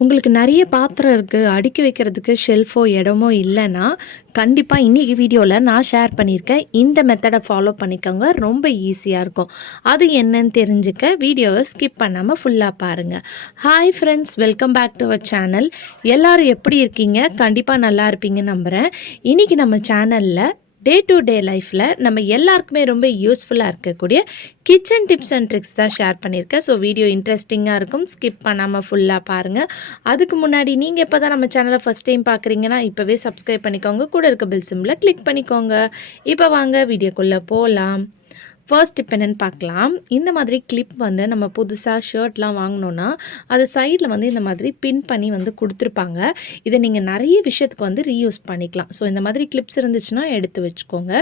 உங்களுக்கு நிறைய பாத்திரம் இருக்குது அடுக்கி வைக்கிறதுக்கு ஷெல்ஃபோ இடமோ இல்லைன்னா கண்டிப்பாக இன்றைக்கி வீடியோவில் நான் ஷேர் பண்ணியிருக்கேன். இந்த மெத்தடை ஃபாலோ பண்ணிக்கோங்க. ரொம்ப ஈஸியாக இருக்கும். அது என்னன்னு தெரிஞ்சுக்க வீடியோவை ஸ்கிப் பண்ணாமல் ஃபுல்லாக பாருங்கள் hi friends welcome back to our channel எல்லோரும் எப்படி இருக்கீங்க? கண்டிப்பாக நல்லா இருப்பீங்கன்னு நம்புகிறேன் இன்றைக்கி நம்ம சேனலில் டே டு டே லைஃப்பில் நம்ம எல்லாருக்குமே ரொம்ப யூஸ்ஃபுல்லாக இருக்கக்கூடிய கிச்சன் டிப்ஸ் அண்ட் ட்ரிக்ஸ் தான் ஷேர் பண்ணியிருக்கேன். ஸோ வீடியோ இன்ட்ரெஸ்டிங்காக இருக்கும். ஸ்கிப் பண்ணாமல் ஃபுல்லாக பாருங்கள் அதுக்கு முன்னாடி நீங்கள் இப்போ தான் நம்ம சேனலை ஃபஸ்ட் டைம் பார்க்குறீங்கன்னா இப்போவே சப்ஸ்கிரைப் பண்ணிக்கோங்க. கூட இருக்க பில் சிம்பில் கிளிக் பண்ணிக்கோங்க. இப்போ வாங்க வீடியோக்குள்ளே போகலாம் ஃபர்ஸ்ட் டிப் என்னென்னு பார்க்கலாம். இந்த மாதிரி கிளிப் வந்து நம்ம புதுசாக ஷர்ட்லாம் வாங்கினோன்னா அது சைடில் வந்து இந்த மாதிரி பின் பண்ணி வந்து கொடுத்துருப்பாங்க. இதை நீங்கள் நிறைய விஷயத்துக்கு வந்து ரீயூஸ் பண்ணிக்கலாம். ஸோ இந்த மாதிரி கிளிப்ஸ் இருந்துச்சுன்னா எடுத்து வச்சுக்கோங்க.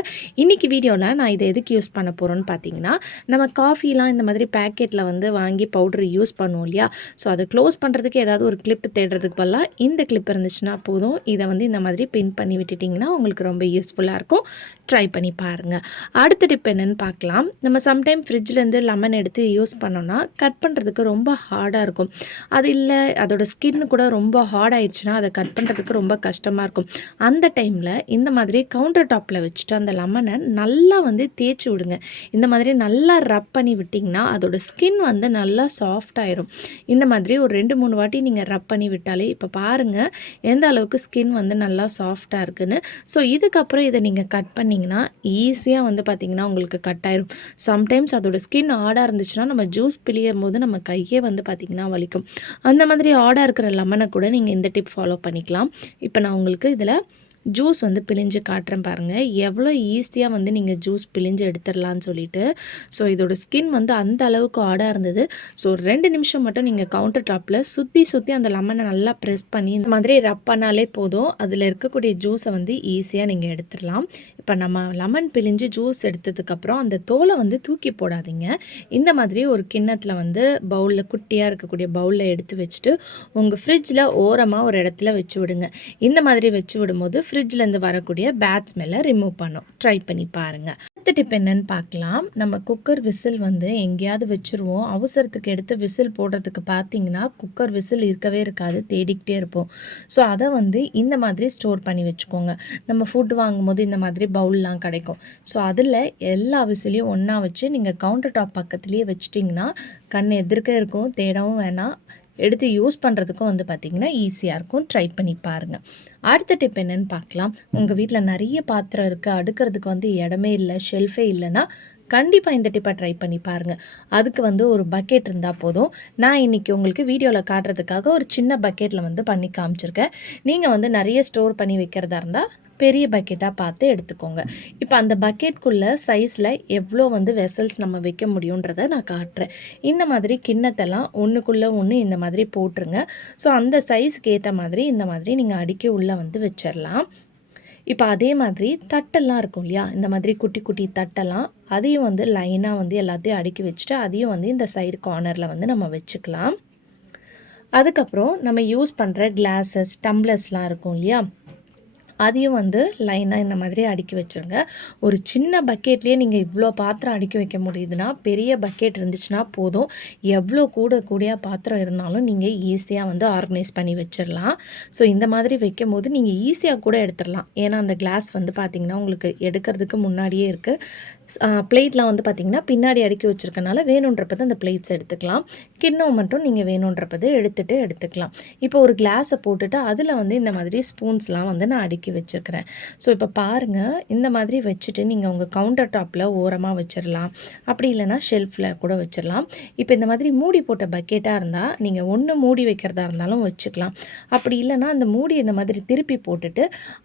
இன்றைக்கி வீடியோவில் நான் இதை எதுக்கு யூஸ் பண்ண போகிறோன்னு பார்த்தீங்கன்னா நம்ம காஃபிலாம் இந்த மாதிரி பேக்கெட்டில் வந்து வாங்கி பவுட்ரு யூஸ் பண்ணுவோம் இல்லையா? ஸோ அதை க்ளோஸ் பண்ணுறதுக்கு ஏதாவது ஒரு கிளிப் தேடுறதுக்கு பதிலாக இந்த கிளிப் இருந்துச்சுன்னா போதும். இதை வந்து இந்த மாதிரி பின் பண்ணி விட்டுட்டிங்கன்னா உங்களுக்கு ரொம்ப யூஸ்ஃபுல்லாக இருக்கும். ட்ரை பண்ணி பாருங்கள் அடுத்த டிப் என்னென்னு பார்க்கலாம். பார்க்கலாம். நம்ம சம்டைம் ஃப்ரிட்ஜ்லேருந்து லெமன் எடுத்து யூஸ் பண்ணோன்னா கட் பண்ணுறதுக்கு ரொம்ப ஹார்டாக இருக்கும். அது இல்லை அதோட ஸ்கின் கூட ரொம்ப ஹார்ட் ஆயிடுச்சுன்னா அதை கட் பண்ணுறதுக்கு ரொம்ப கஷ்டமாக இருக்கும். அந்த டைமில் இந்த மாதிரி கவுண்டர் டாப்பில் வச்சுட்டு அந்த லெமனை நல்லா வந்து தேய்ச்சி விடுங்க. இந்த மாதிரி நல்லா ரப் பண்ணி விட்டிங்கன்னா அதோட ஸ்கின் வந்து நல்லா சாஃப்ட் ஆயிரும். இந்த மாதிரி ஒரு ரெண்டு மூணு வாட்டி நீங்கள் ரப் பண்ணி விட்டாலே இப்போ பாருங்கள் எந்த அளவுக்கு ஸ்கின் வந்து நல்லா சாஃப்டாக இருக்குன்னு. ஸோ இதுக்கப்புறம் இதை நீங்கள் கட் பண்ணிங்கன்னா ஈஸியாக வந்து பார்த்திங்கன்னா உங்களுக்கு கட் ஆயிரும். ஆயிடும் சம்டைம்ஸ் அதோட ஸ்கின் ஆடாக இருந்துச்சுன்னா நம்ம ஜூஸ் பிழியும் போது நம்ம கையே வந்து பார்த்திங்கன்னா வலிக்கும். அந்த மாதிரி ஆடாக இருக்கிற லெமனை கூட நீங்கள் இந்த டிப் ஃபாலோ பண்ணிக்கலாம். இப்போ நான் உங்களுக்கு இதில் ஜூஸ் வந்து பிழிஞ்சு காட்டுறேன் பாருங்கள் எவ்வளோ ஈஸியாக வந்து நீங்கள் ஜூஸ் பிழிஞ்சு எடுத்துடலான்னு சொல்லிட்டு. ஸோ இதோட ஸ்கின் வந்து அந்த அளவுக்கு ஆடாக இருந்தது. ஸோ ரெண்டு நிமிஷம் மட்டும் நீங்கள் கவுண்டர் டாப்பில் சுற்றி சுற்றி அந்த லெமனை நல்லா ப்ரெஸ் பண்ணி இந்த மாதிரி ரப் பண்ணாலே போதும். அதில் இருக்கக்கூடிய ஜூஸை வந்து ஈஸியாக நீங்கள் எடுத்துடலாம். இப்போ நம்ம லெமன் பிழிஞ்சு ஜூஸ் எடுத்ததுக்கப்புறம் அந்த தோலை வந்து தூக்கி போடாதீங்க. இந்த மாதிரி ஒரு கிண்ணத்தில் வந்து பவுலில் குட்டியாக இருக்கக்கூடிய பவுலில் எடுத்து வச்சுட்டு உங்கள் ஃப்ரிட்ஜில் ஓரமாக ஒரு இடத்துல வச்சு விடுங்க. இந்த மாதிரி வச்சு விடும்போது ஃப்ரிட்ஜ்லேருந்து வரக்கூடிய பேட் ஸ்மெல்லை ரிமூவ் பண்ணும் ட்ரை பண்ணி பாருங்கள் அடுத்த டிப் என்னன்னு பார்க்கலாம். நம்ம குக்கர் விசில் வந்து எங்கேயாவது வச்சுருவோம். அவசரத்துக்கு எடுத்து விசில் போடுறதுக்கு பார்த்தீங்கன்னா குக்கர் விசில் இருக்கவே இருக்காது. தேடிக்கிட்டே இருப்போம். ஸோ அதை வந்து இந்த மாதிரி ஸ்டோர் பண்ணி வச்சுக்கோங்க. நம்ம ஃபுட் வாங்கும்போது இந்த மாதிரி பவுல்லாம் கிடைக்கும். ஸோ அதில் எல்லா விசிலையும் ஒன்றா வச்சு நீங்கள் கவுண்டர் டாப் பக்கத்துலேயே வச்சிட்டிங்கன்னா கண் எதிர்க்க இருக்கும். தேடவும் வேணாம். எடுத்து யூஸ் பண்ணுறதுக்கும் வந்து பார்த்திங்கன்னா ஈஸியாக இருக்கும். ட்ரை பண்ணி பாருங்கள் அடுத்த டிப் என்னென்னு பார்க்கலாம் உங்கள் வீட்டில் நிறைய பாத்திரம் இருக்குது அடுக்கிறதுக்கு வந்து இடமே இல்லை ஷெல்ஃபே இல்லைன்னா கண்டிப்பாக இந்த டிப்பை ட்ரை பண்ணி பாருங்கள் அதுக்கு வந்து ஒரு பக்கெட் இருந்தால் போதும். நான் இன்றைக்கி உங்களுக்கு வீடியோவில் காட்டுறதுக்காக ஒரு சின்ன பக்கெட்டில் வந்து பண்ணி காமிச்சிருக்கேன். நீங்கள் வந்து நிறைய ஸ்டோர் பண்ணி வைக்கிறதா இருந்தால் பெரிய பக்கெட்டாக பார்த்து எடுத்துக்கோங்க. இப்போ அந்த பக்கெட்குள்ளே சைஸில் எவ்வளோ வந்து வெசல்ஸ் நம்ம வைக்க முடியுன்றதை நான் காட்டுறேன். இந்த மாதிரி கிண்ணத்தெல்லாம் ஒன்றுக்குள்ளே ஒன்று இந்த மாதிரி போட்டுருங்க. ஸோ அந்த சைஸ்க்கு ஏற்ற மாதிரி இந்த மாதிரி நீங்கள் அடிக்க உள்ளே வந்து வச்சிடலாம் இப்போ அதே மாதிரி தட்டெல்லாம் இருக்கும் இல்லையா? இந்த மாதிரி குட்டி குட்டி தட்டெல்லாம் அதையும் வந்து லைனாக வந்து எல்லாத்தையும் அடுக்கி வச்சுட்டு அதையும் வந்து இந்த சைடு கார்னரில் வந்து நம்ம வச்சுக்கலாம். அதுக்கப்புறம் நம்ம யூஸ் பண்ணுற கிளாஸஸ் டம்ளர்ஸ்லாம் இருக்கும் இல்லையா? அதையும் வந்து லைனாக இந்த மாதிரி அடுக்கி வச்சுருங்க. ஒரு சின்ன பக்கெட்லேயே நீங்கள் இவ்வளோ பாத்திரம் அடுக்கி வைக்க முடியுதுன்னா பெரிய பக்கெட் இருந்துச்சுன்னா போதும். எவ்வளோ கூட கூடிய பாத்திரம் இருந்தாலும் நீங்கள் ஈஸியாக வந்து ஆர்கனைஸ் பண்ணி வச்சிடலாம் ஸோ இந்த மாதிரி வைக்கும் போது நீங்கள் ஈஸியாக கூட எடுத்துடலாம் ஏன்னா அந்த கிளாஸ் வந்து பார்த்திங்கன்னா உங்களுக்கு எடுக்கிறதுக்கு முன்னாடியே இருக்குது பிளேட்லாம் வந்து பார்த்திங்கன்னா பின்னாடி அடுக்கி வச்சுருக்கனால வேணுன்றப்பது அந்த பிளேட்ஸ் எடுத்துக்கலாம். கிண்ணம் மட்டும் நீங்கள் வேணுன்றப்பது எடுத்துகிட்டு எடுத்துக்கலாம். இப்போ ஒரு கிளாஸை போட்டுட்டு அதில் வந்து இந்த மாதிரி ஸ்பூன்ஸ்லாம் வந்து நான் அடுக்கி வச்சுருக்கிறேன். ஸோ இப்போ பாருங்கள் இந்த மாதிரி வச்சுட்டு நீங்கள் உங்கள் கவுண்டர் டாப்பில் ஓரமாக வச்சிடலாம் அப்படி இல்லைனா ஷெல்ஃபில் கூட வச்சிடலாம் இப்போ இந்த மாதிரி மூடி போட்ட பக்கெட்டாக இருந்தால் நீங்கள் ஒன்று மூடி வைக்கிறதா இருந்தாலும் வச்சுக்கலாம். அப்படி இல்லைனா அந்த மூடி இந்த மாதிரி திருப்பி போட்டுட்டு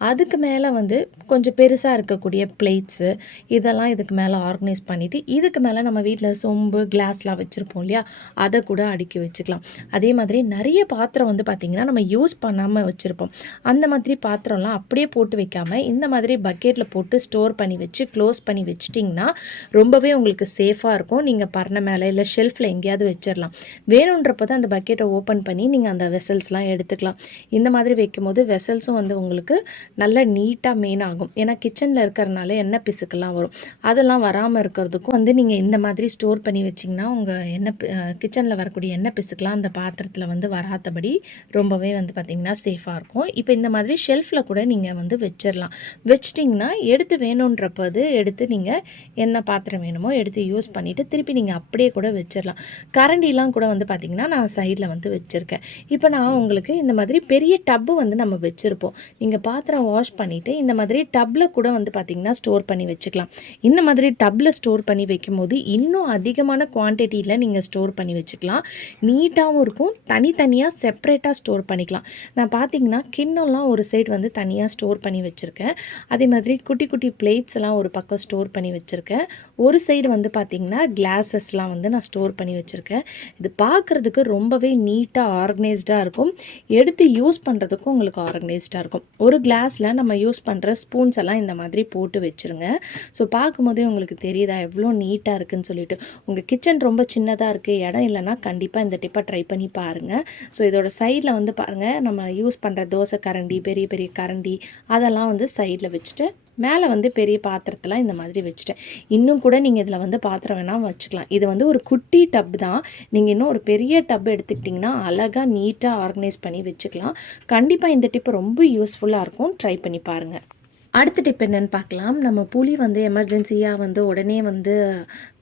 அதுக்கு மேலே வந்து கொஞ்சம் பெருசாக இருக்கக்கூடிய பிளேட்ஸு இதெல்லாம் இதுக்கு மேலே ஆர்கனைஸ் பண்ணிவிட்டு இதுக்கு மேலே நம்ம வீட்டில் சொம்பு கிளாஸ்லாம் வச்சுருப்போம் இல்லையா அதை கூட அடுக்கி வச்சுக்கலாம். அதே மாதிரி நிறைய பாத்திரம் வந்து பார்த்திங்கன்னா நம்ம யூஸ் பண்ணாமல் வச்சுருப்போம். அந்த மாதிரி பாத்திரம்லாம் அப்படி அப்படியே போட்டு வைக்காமல் இந்த மாதிரி பக்கெட்டில் போட்டு ஸ்டோர் பண்ணி வச்சு க்ளோஸ் பண்ணி வச்சிட்டிங்கன்னா ரொம்பவே உங்களுக்கு சேஃபாக இருக்கும். நீங்கள் பரண மேலே இல்லை ஷெல்ஃபில் எங்கேயாவது வச்சிடலாம். வேணுன்றப்போ தான் அந்த பக்கெட்டை ஓப்பன் பண்ணி நீங்கள் அந்த வெசல்ஸ்லாம் எடுத்துக்கலாம். இந்த மாதிரி வைக்கும்போது வெசல்ஸும் வந்து உங்களுக்கு நல்ல நீட்டாக மெயின் ஆகும். ஏன்னா கிச்சனில் இருக்கிறனால எண்ணெய் பிசுக்கெல்லாம் வரும். அதெல்லாம் வராமல் இருக்கிறதுக்கும் வந்து நீங்கள் இந்த மாதிரி ஸ்டோர் பண்ணி வச்சிங்கன்னா உங்கள் எண்ணெய் கிச்சனில் வரக்கூடிய எண்ணெய் பிசுக்கெலாம் அந்த பாத்திரத்தில் வந்து வராதபடி ரொம்பவே வந்து பார்த்திங்கன்னா சேஃபாக இருக்கும். இப்போ இந்த மாதிரி ஷெல்ஃபில் கூட நீங்கள் நீங்கள் வந்து வச்சிடலாம் வச்சிட்டிங்கன்னா எடுத்து வேணுன்றப்போது எடுத்து நீங்கள் என்ன பாத்திரம் வேணுமோ எடுத்து யூஸ் பண்ணிவிட்டு திருப்பி நீங்கள் அப்படியே கூட வச்சிடலாம் கரண்டிலாம் கூட வந்து பார்த்திங்கன்னா நான் சைடில் வந்து வச்சுருக்கேன். இப்போ நான் உங்களுக்கு இந்த மாதிரி பெரிய டப்பு வந்து நம்ம வச்சுருப்போம். நீங்கள் பாத்திரம் வாஷ் பண்ணிவிட்டு இந்த மாதிரி டப்பில் கூட வந்து பார்த்திங்கன்னா ஸ்டோர் பண்ணி வச்சுக்கலாம். இந்த மாதிரி டப்பில் ஸ்டோர் பண்ணி வைக்கும்போது இன்னும் அதிகமான குவான்டிட்டியில் நீங்கள் ஸ்டோர் பண்ணி வச்சுக்கலாம். நீட்டாகவும் இருக்கும். தனித்தனியாக செப்ரேட்டாக ஸ்டோர் பண்ணிக்கலாம். நான் பார்த்தீங்கன்னா கிண்ணம்லாம் ஒரு சைடு வந்து தனியாக ஸ்டோர் பண்ணி வச்சுருக்கேன். அதே மாதிரி குட்டி குட்டி பிளேட்ஸ் எல்லாம் ஒரு பக்கம் ஸ்டோர் பண்ணி வச்சுருக்கேன். ஒரு சைடு வந்து பார்த்திங்கன்னா கிளாஸஸ்லாம் வந்து நான் ஸ்டோர் பண்ணி வச்சுருக்கேன். இது பார்க்குறதுக்கு ரொம்பவே நீட்டாக ஆர்கனைஸ்டாக இருக்கும். எடுத்து யூஸ் பண்ணுறதுக்கும் உங்களுக்கு ஆர்கனைஸ்டாக இருக்கும். ஒரு கிளாஸில் நம்ம யூஸ் பண்ணுற ஸ்பூன்ஸ் எல்லாம் இந்த மாதிரி போட்டு வச்சுருங்க. ஸோ பார்க்கும்போதே உங்களுக்கு தெரியுதா எவ்வளோ நீட்டாக இருக்குன்னு சொல்லிட்டு. உங்கள் கிச்சன் ரொம்ப சின்னதாக இருக்குது இடம் இல்லைன்னா கண்டிப்பாக இந்த டிப்பை ட்ரை பண்ணி பாருங்கள் ஸோ இதோட சைடில் வந்து பாருங்கள் நம்ம யூஸ் பண்ணுற தோசை கரண்டி பெரிய பெரிய கரண்டி அதெல்லாம் வந்து சைடில் வச்சுட்டு மேலே வந்து பெரிய பாத்திரத்தெலாம் இந்த மாதிரி வச்சுட்டேன். இன்னும் கூட நீங்கள் இதில் வந்து பாத்திரம் வேணால் வச்சுக்கலாம். இது வந்து ஒரு குட்டி டப் தான். நீங்கள் இன்னும் ஒரு பெரிய டப் எடுத்துக்கிட்டிங்கன்னா அழகாக நீட்டாக ஆர்கனைஸ் பண்ணி வச்சுக்கலாம். கண்டிப்பாக இந்த டிப்பு ரொம்ப யூஸ்ஃபுல்லாக இருக்கும். ட்ரை பண்ணி பாருங்கள் அடுத்த டிப் என்னென்னு பார்க்கலாம். நம்ம புளி வந்து எமர்ஜென்சியாக வந்து உடனே வந்து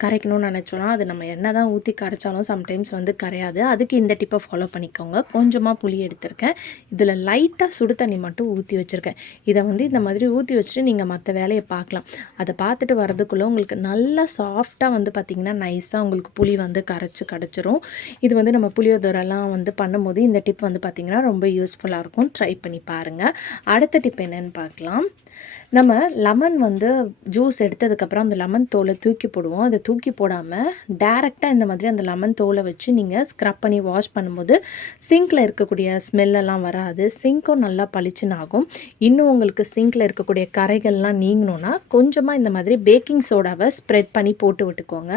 கரைக்கணும்னு நினச்சோன்னா அது நம்ம என்ன தான் ஊற்றி கரைச்சாலும் சம்டைம்ஸ் வந்து கரையாது. அதுக்கு இந்த டிப்பை ஃபாலோ பண்ணிக்கோங்க. கொஞ்சமாக புளி எடுத்திருக்கேன். இதில் லைட்டாக சுடு தண்ணி மட்டும் ஊற்றி வச்சுருக்கேன். இதை வந்து இந்த மாதிரி ஊற்றி வச்சுட்டு நீங்கள் மற்ற வேலையை பார்க்கலாம். அதை பார்த்துட்டு வரதுக்குள்ளே உங்களுக்கு நல்லா சாஃப்டாக வந்து பார்த்திங்கன்னா நைஸாக உங்களுக்கு புளி வந்து கரைச்சி கிடச்சிரும். இது வந்து நம்ம புளியோதரெல்லாம் வந்து பண்ணும்போது இந்த டிப் வந்து பார்த்திங்கன்னா ரொம்ப யூஸ்ஃபுல்லாக இருக்கும். ட்ரை பண்ணி பாருங்கள் அடுத்த டிப் என்னென்னு பார்க்கலாம். நம்ம லெமன் வந்து ஜூஸ் எடுத்ததுக்கப்புறம் அந்த லெமன் தோலை தூக்கி போடுவோம். அதை தூக்கி போடாமல் டேரெக்டாக இந்த மாதிரி அந்த லெமன் தோலை வச்சு நீங்கள் ஸ்க்ரப் பண்ணி வாஷ் பண்ணும்போது சிங்கில் இருக்கக்கூடிய ஸ்மெல்லெல்லாம் வராது. சிங்க்கும் நல்லா பளிச்சுன்னு ஆகும். இன்னும் உங்களுக்கு சிங்கில் இருக்கக்கூடிய கரைகள்லாம் நீங்கணும்னா கொஞ்சமாக இந்த மாதிரி பேக்கிங் சோடாவை ஸ்ப்ரெட் பண்ணி போட்டு விட்டுக்கோங்க.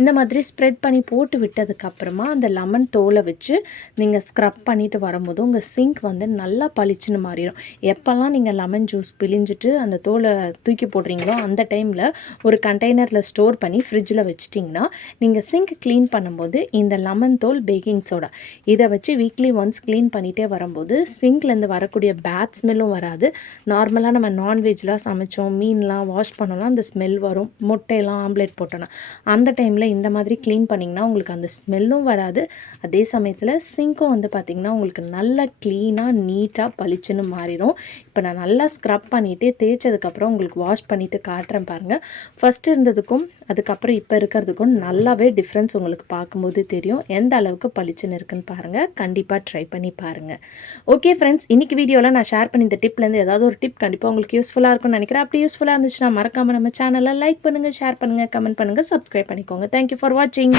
இந்த மாதிரி ஸ்ப்ரெட் பண்ணி போட்டு விட்டதுக்கப்புறமா அந்த லெமன் தோலை வச்சு நீங்கள் ஸ்க்ரப் பண்ணிவிட்டு வரும்போது உங்கள் சிங்க் வந்து நல்லா பளிச்சுன்னு மாறிடும். எப்போல்லாம் நீங்கள் லெமன் ஜூஸ் பிழிஞ்சிட்டு அந்த தோலை தூக்கி போடுறீங்களோ அந்த டைமில் ஒரு கண்டெய்னரில் ஸ்டோர் பண்ணி ஃப்ரிட்ஜில் வச்சிட்டிங்கன்னா நீங்கள் சிங்க் க்ளீன் பண்ணும்போது இந்த லெமன் தோல் பேக்கிங் சோடா இதை வச்சு வீக்லி ஒன்ஸ் க்ளீன் பண்ணிகிட்டே வரும்போது சிங்க்லேருந்து வரக்கூடிய பேட் ஸ்மெல்லும் வராது. நார்மலாக நம்ம நான்வெஜ்லாம் சமைச்சோம் மீன்லாம் வாஷ் பண்ணோம்னா அந்த ஸ்மெல் வரும். முட்டையெல்லாம் ஆம்லேட் போட்டோன்னா அந்த டைமில் இந்த மாதிரி க்ளீன் பண்ணிங்கன்னா உங்களுக்கு அந்த ஸ்மெல்லும் வராது. அதே சமயத்தில் சிங்க்கும் வந்து பார்த்திங்கன்னா உங்களுக்கு நல்லா க்ளீனாக நீட்டாக பளிச்சுன்னு மாறிடும். இப்போ நான் நல்லா ஸ்க்ரப் பண்ணிவிட்டு தேய்ச்சதுக்கப்புறம் உங்களுக்கு வாஷ் பண்ணிவிட்டு காட்டுறேன் பாருங்கள் ஃபஸ்ட்டு இருந்ததுக்கும் அதுக்கப்புறம் இப்போ இருக்கிறதுக்கும் நல்லாவே டிஃப்ரென்ஸ் உங்களுக்கு பார்க்கும்போது தெரியும். எந்த அளவுக்கு பளிச்சுன்னு இருக்குன்னு பாருங்கள் கண்டிப்பாக ட்ரை பண்ணி பாருங்கள் ஓகே ஃப்ரெண்ட்ஸ் இன்றைக்கி வீடியோவில் நான் ஷேர் பண்ணி இந்த டிப்லேருந்து ஏதாவது ஒரு டிப் கண்டிப்பாக உங்களுக்கு யூஸ்ஃபுல்லாக இருக்கும்னு நினைக்கிறேன். அப்படி யூஸ்ஃபுல்லாக இருந்துச்சுன்னா மறக்காமல் நம்ம சேனலை லைக் பண்ணுங்கள் ஷேர் பண்ணுங்கள் கமெண்ட் பண்ணுங்கள் சப்ஸ்கிரைப் பண்ணிக்கோங்க. தேங்க்யூ ஃபார் வாட்சிங்